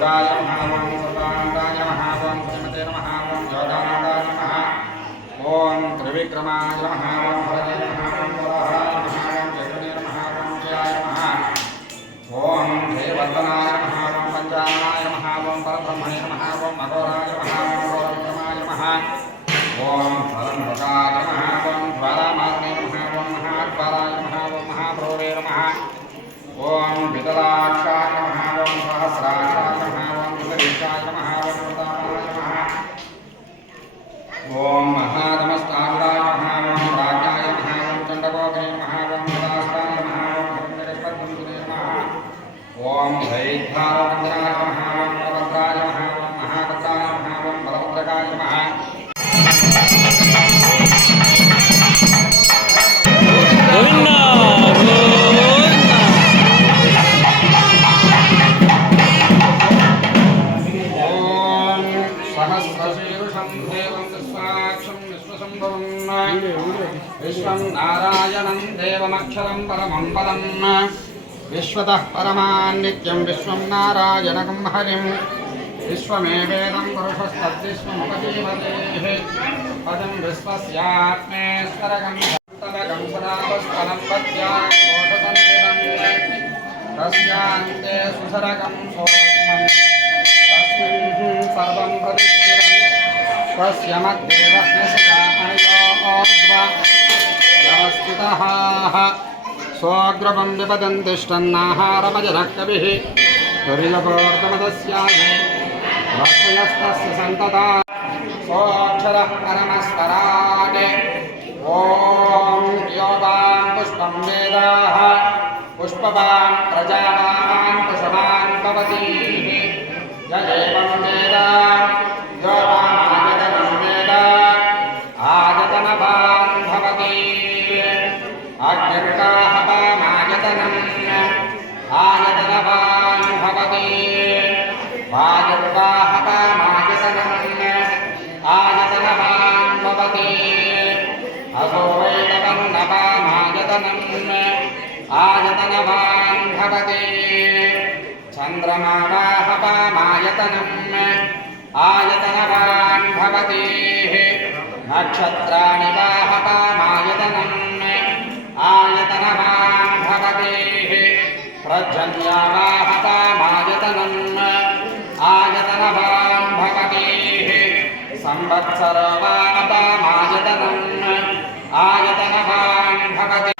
रुद्राय नमः ओं सर्वांगाय नमः ओं श्रीमते नमः ओं योगानंदाय नमः ओं त्रिविक्रमाय नमः ओं हरये नमः ओं वराहाय नमः ओं जगने नमः ओं जयाय नमः ओं जयवर्धनाय नमः ओं पंचाननाय नमः ओं परब्रह्मणे नमः ओं अघोराय नमः ओं घोरविक्रमाय नमः ओं हरन्भकाय नमः ओं ज्वालामार्गे नमः ओं महाद्वाराय नमः ओं महाप्रोरे नमः ओं वितलाक्षाय नमः ओं सहस्राक्षाय नमः ओं वितरीक्षाय नमः ओं प्रतापाय नमः ओं महानमस्तांगाय नमः ओं राज्ञाय नमः ओं चण्डकोगे नमः ओं सदास्ताय नमः ओं हिरण्यकल्पद्रुमणे नमः ओं दैत्यावन्द्राय नमः ओं बलभद्राय नमः ओं महाकत्राय नमः ओं बलभद्रकाय नमः विश्वं नारायणं देवमक्षरं परमं पदं विश्वतः परमान् नित्यं विश्वं नारायणं हरिं विश्वमेवेदं पुरुषस्तद्विश्वमुपजीवतेः पदं विश्वस्यात्मेश्वरगं तदगं सदावस्तनं पद्याकोशसंविदं तस्यान्ते सुसरगं सोक्ष्मं तस्मिन् सर्वं प्रतिष्ठितं तस्य मद्देवस्यस्थितः स्वग्रवं विपदन्तिष्ठन्नाहारमजनः कविः दुर्लभोर्तमदस्याय भक्तयस्तस्य सन्तता सोऽक्षरः परमस्वराट् ॐ योगान् पुष्पं वेदाः पुष्पवान् प्रजावान् पशवान् भवति यदेवं वेद योगानागतं वेद आगतनवान् भवति अग्निर्गाहवामायतनम् आयतनवान् भवति वायुर्गाहवामायतनम् आयतनवान् भवति असो वैदवन्नवामायतनम् आयतनवान् भवति चन्द्रमावाहवामायतनम् आयतनवान् भवति नक्षत्राणि वाहवामायतनम् आयतनवान् भवति प्रजन्यावाहवामायतनम् आयतनवान् भवति संवत्सरो वाहवामायतनम् आयतनवान् भवति